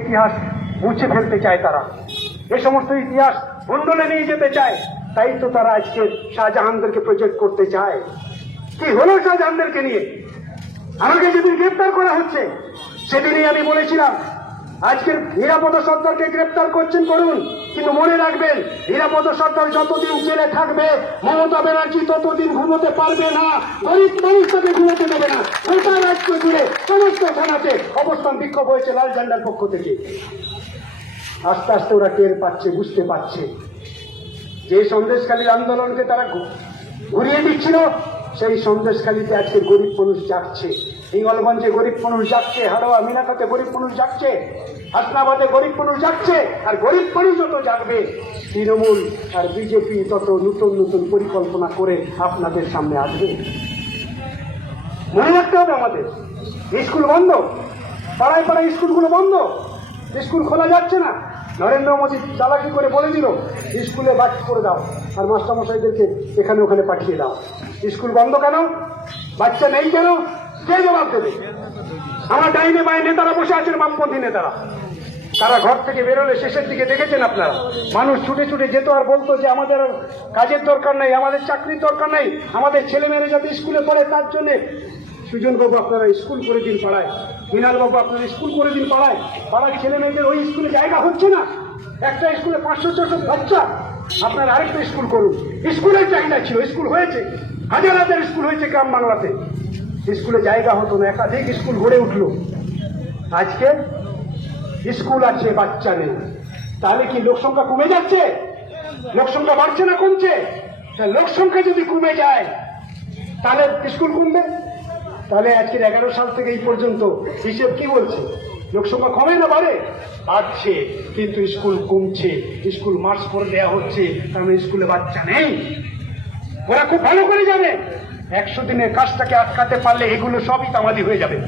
ইতিহাস মুছে ফেলতে চায় তারা, এ সমস্ত ইতিহাস ভণ্ডলে নিয়ে যেতে চায়। তাই তো তারা আজকে শাহজাহানদেরকে প্রজেক্ট করতে চায়। কি হলো শাহজাহানদেরকে নিয়ে? আমাকে যেদিন গ্রেপ্তার করা হচ্ছে সেদিনই আমি বলেছিলাম আজকের নিরাপদ সর্দারকে গ্রেপ্তার করছেন করুন, কিন্তু মনে রাখবেন নিরাপদ সর্দার যতদিন জেলে থাকবে মমতা ব্যানার্জি ততদিন ঘুমোতে পারবে না, গরিব মানুষ তাকে ঘুমোতে দেবে না। গোটা রাজ্য জুড়ে সমস্ত থানাতে অবস্থান বিক্ষোভ হয়েছে লাল ঝান্ডার পক্ষ থেকে। আস্তে আস্তে ওরা টের পাচ্ছে, বুঝতে পারছে যে সন্দেশখালীর আন্দোলনকে তারা ঘুরিয়ে দিচ্ছিল, সেই সন্দেশখালীতে আজকে গরিব মানুষ যাচ্ছে, হিঙ্গলগঞ্জে গরিব মানুষ যাচ্ছে, হাড়োয়া মিনাখাতে গরিব মানুষ যাচ্ছে, হাসনাবাদে গরিব মানুষ যাচ্ছে। আর গরিব মানুষ যত যাবে তৃণমূল আর বিজেপি তত নতুন নতুন পরিকল্পনা করে আপনাদের সামনে আসবে। মনে রাখতে হবে আমাদের স্কুল বন্ধ, পাড়ায় পাড়ায় স্কুলগুলো বন্ধ, স্কুল খোলা যাচ্ছে না। নরেন্দ্র মোদী চালাকি করে বলে দিল স্কুলে বাদ করে দাও আর মাস্টারমশাইদেরকে এখানে ওখানে পাঠিয়ে দাও। স্কুল বন্ধ কেন? বাচ্চা নেই কেন? কে জবাব দেবে? আমার ডাইনে বাই নেতারা বসে আছেন, বামপন্থী নেতারা, তারা ঘর থেকে বেরোলে শেষের দিকে দেখেছেন আপনারা মানুষ ছুটে ছুটে যেত আর বলতো যে আমাদের কাজের দরকার নেই, আমাদের চাকরির দরকার নেই, আমাদের ছেলেমেয়েরা যাতে স্কুলে পড়ে তার জন্য সুজন বাবু আপনারা স্কুল করে দিন পাড়ায়, মৃণাল বাবু আপনারা স্কুল করে দিন পাড়ায়। পাড়ার ছেলে মেয়েদের ওই স্কুলে জায়গা হচ্ছে না, একটা স্কুলে 500-600 বাচ্চা, আপনারা আরেকটা স্কুল করুন। স্কুলের চাহিদা ছিল, স্কুল হয়েছে, হাজার হাজার স্কুল হয়েছে গ্রাম বাংলাতে, স্কুলে জায়গা হতো না, একাধিক স্কুল গড়ে উঠলো। আজকে স্কুল আছে, বাচ্চা নেই, তাহলে কি লোক সংখ্যা কমে যাচ্ছে? লোক সংখ্যা বাড়ছে না কমছে? লোক সংখ্যা যদি কমে যায় তাহলে স্কুল কমবে। তাহলে আজকের 11 সাল থেকে এই পর্যন্ত হিসেব কি বলছে? লোক সংখ্যা কমে না বাড়ে? বাড়ছে, কিন্তু স্কুল কমছে, স্কুল মার্চ করে দেওয়া হচ্ছে, কারণ স্কুলে বাচ্চা নেই। ওরা খুব ভালো করে জানে 100 দিনের কাজটাকে আটকাতে পারলে এগুলো সবই তামাদি হয়ে যাবে।